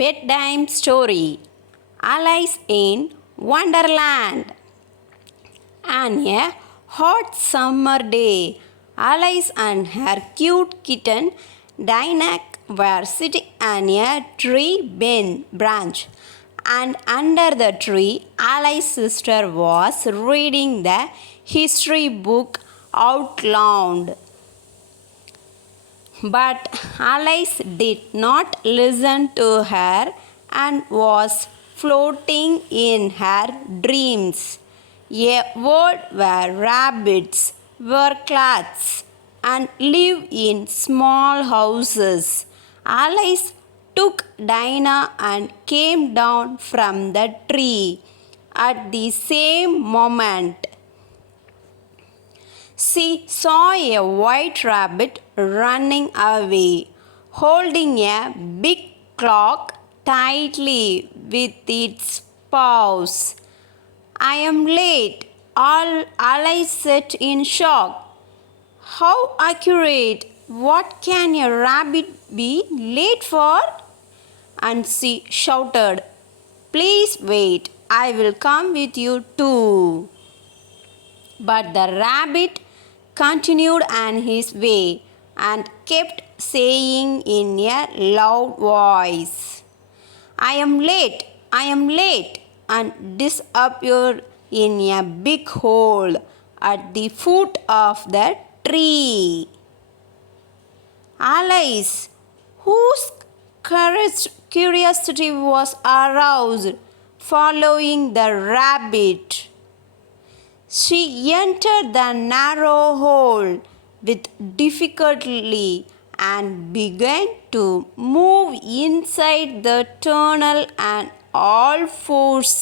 Bedtime story Alice in Wonderland. On a hot summer day, Alice and her cute kitten Dinah were sitting on a tree branch, and under the tree, Alice's sister was reading the history book out loud. But Alice did not listen to her and was floating in her dreams. A world where rabbits wear clothes and live in small houses. Alice took Dinah and came down from the tree at the same moment. She saw a white rabbit running away, holding a big clock tightly with its paws. "I am late," Alice said in shock. "How accurate! What can a rabbit be late for?" And she shouted, "Please wait, I will come with you too." But the rabbit continued on his way and kept saying in a loud voice, "I am late, I am late," and disappeared in a big hole at the foot of the tree. Alice, whose curiosity was aroused, following the rabbit. She entered the narrow hole with difficulty and began to move inside the tunnel on all fours.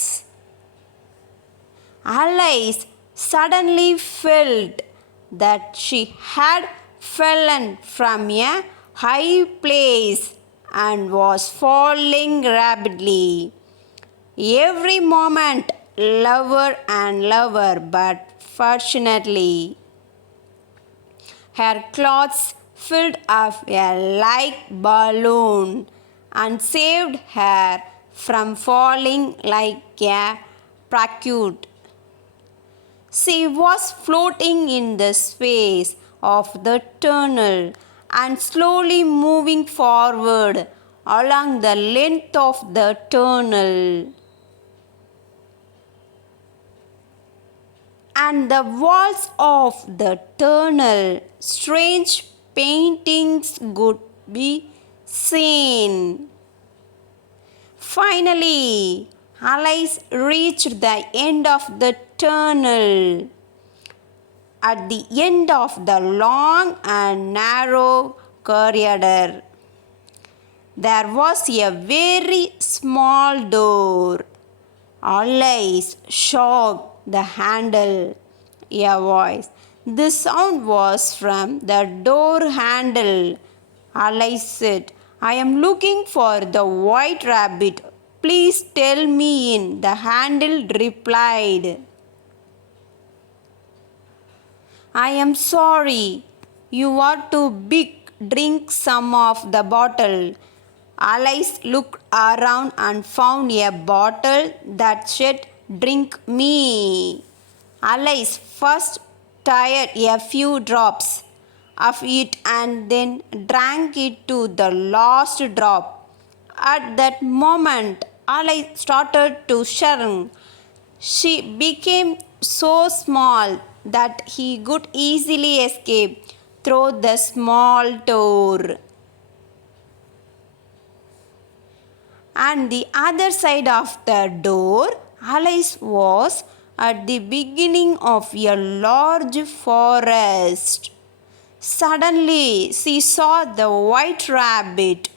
Alice suddenly felt that she had fallen from a high place and was falling rapidly. Every moment lower and lower, but fortunately, her clothes filled up a like balloon and saved her from falling like a parachute. She was floating in the space of the tunnel and slowly moving forward along the length of the tunnel. And the walls of the tunnel, strange paintings could be seen. Finally, Alice reached the end of the tunnel. At the end of the long and narrow corridor, there was a very small door. Alice shook the handle. A voice. The sound was from the door handle. Alice said, "I am looking for the white rabbit. Please tell me in." The handle replied, "I am sorry. You are too big. Drink some of the bottle." Alice looked around and found a bottle that said, "Drink me." Alice first tried a few drops of it and then drank it to the last drop. At that moment, Alice started to shrink. She became so small that he could easily escape through the small door. On the other side of the door, Alice was at the beginning of a large forest. Suddenly, she saw the white rabbit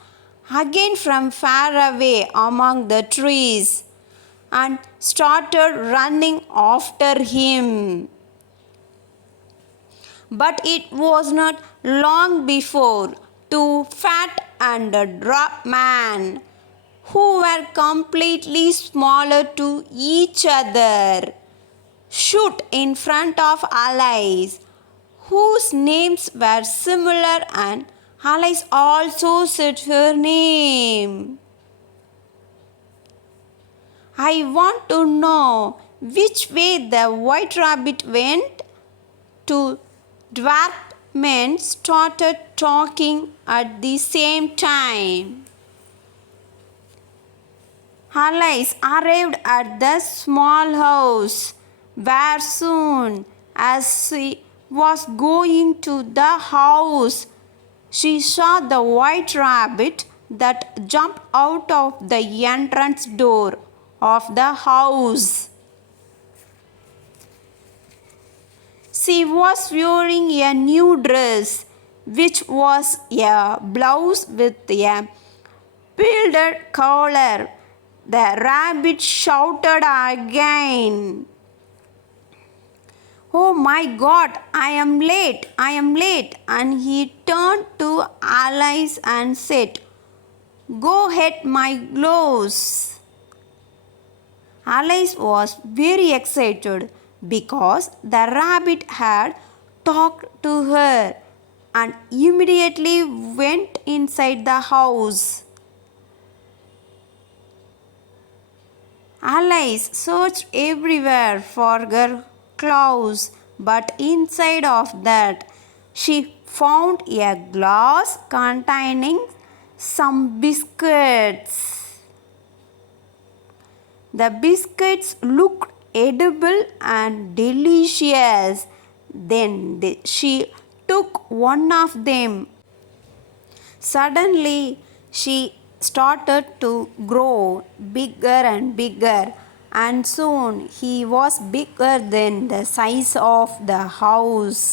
again from far away among the trees and started running after him. But it was not long before two fat and drop men, who were completely smaller to each other, stood in front of Alice, whose names were similar, and Alice also said her name. I want to know which way the white rabbit went. Two dwarf men started talking at the same time. Alice arrived at the small house where soon as she was going to the house, she saw the white rabbit that jumped out of the entrance door of the house. She was wearing a new dress, which was a blouse with a pleated collar. The rabbit shouted again, "Oh my God, I am late, I am late." And he turned to Alice and said, "Go get my gloves." Alice was very excited because the rabbit had talked to her and immediately went inside the house. Alice searched everywhere for her gloves, but inside of that she found a glass containing some biscuits. The biscuits looked edible and delicious. Then she took one of them. Suddenly, she started to grow bigger and bigger, and soon he was bigger than the size of the house.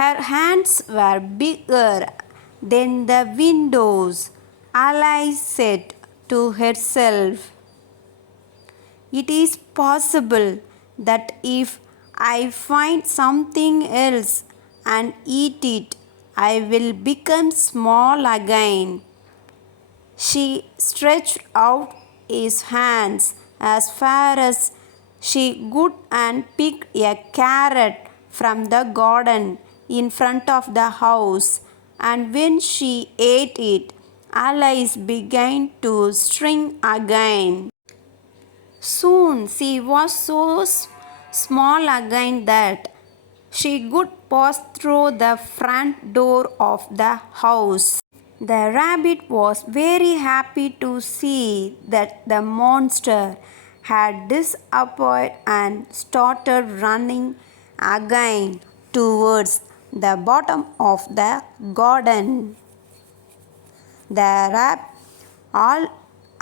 Her hands were bigger than the windows. Alice said to herself, "It is possible that if I find something else and eat it, I will become small again." She stretched out his hands as far as she could and picked a carrot from the garden in front of the house. And when she ate it, Alice began to shrink again. Soon she was so small again that she could pass through the front door of the house. The rabbit was very happy to see that the monster had disappeared and started running again towards the bottom of the garden.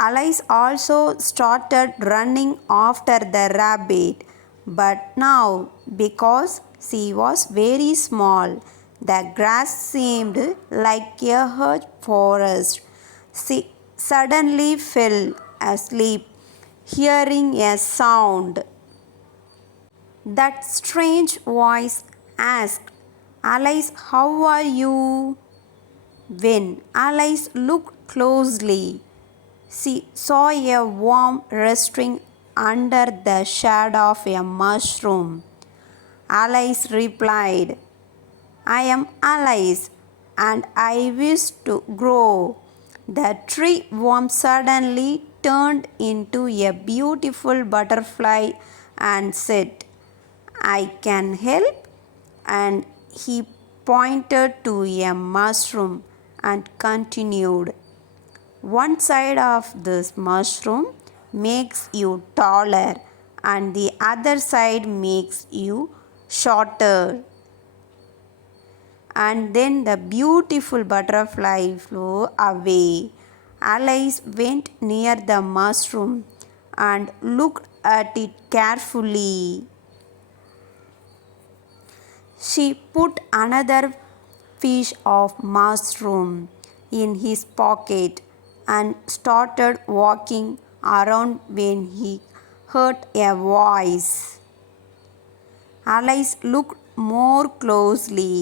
Alice also started running after the rabbit, but now, because she was very small, the grass seemed like a huge forest. She suddenly fell asleep, hearing a sound. That strange voice asked, "Alice, how are you?" When Alice looked closely, she saw a worm resting under the shade of a mushroom. Alice replied, "I am Alice and I wish to grow." The tree worm suddenly turned into a beautiful butterfly and said, "I can help." And he pointed to a mushroom and continued, "One side of this mushroom makes you taller and the other side makes you shorter." And then the beautiful butterfly flew away. Alice went near the mushroom and looked at it carefully. She put another piece of mushroom in his pocket and started walking around when he heard a voice. Alice looked more closely.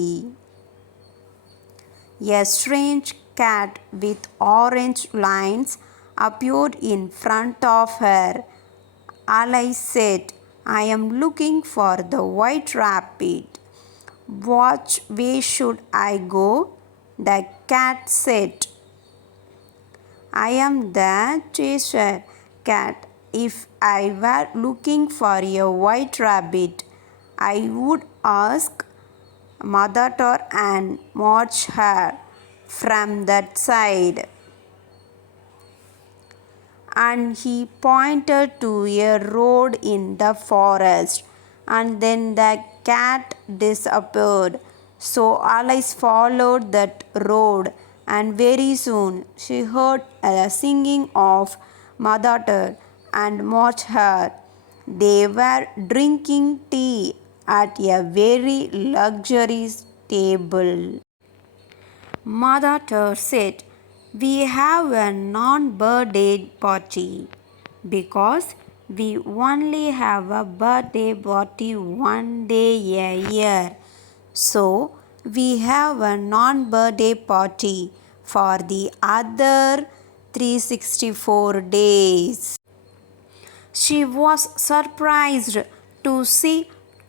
A strange cat with orange lines appeared in front of her. Alice said, "I am looking for the white rabbit. Which way should I go?" The cat said, I am the Cheshire cat. If I were looking for a white rabbit, I would ask Mother Tor and watch her from that side. And he pointed to a road in the forest, and then the cat disappeared. So Alice followed that road, and very soon she heard a singing of Mother and watched her. They were drinking tea at a very luxurious table. Mother said, "We have a non-birthday party because we only have a birthday party one day a year. So we have a non-birthday party for the other 364 days." She was surprised to see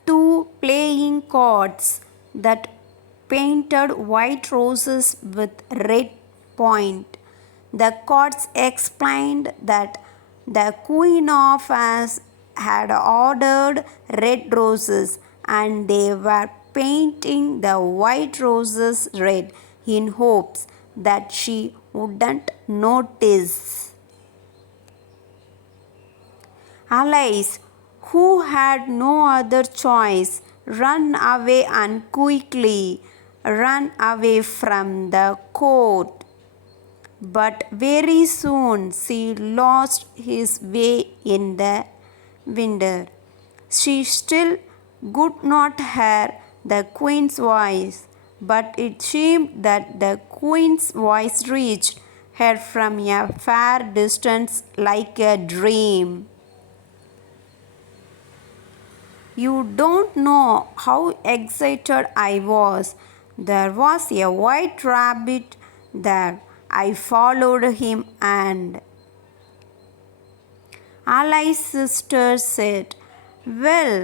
two playing cards that painted white roses with red point. The cards explained that the Queen of Us had ordered red roses and they were painting the white roses red in hopes that she wouldn't notice. Alice, who had no other choice, ran away and quickly ran away from the court. But very soon she lost his way in the winter. She still could not hear the queen's voice, but it seemed that the queen's voice reached her from a far distance like a dream. You don't know how excited I was. There was a white rabbit there. I followed him and Alice's sister said, "Well,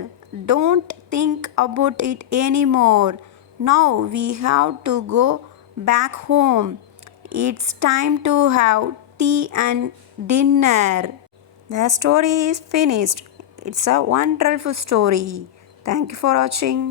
don't think about it anymore. Now we have to go back home. It's time to have tea and dinner." The story is finished. It's a wonderful story. Thank you for watching.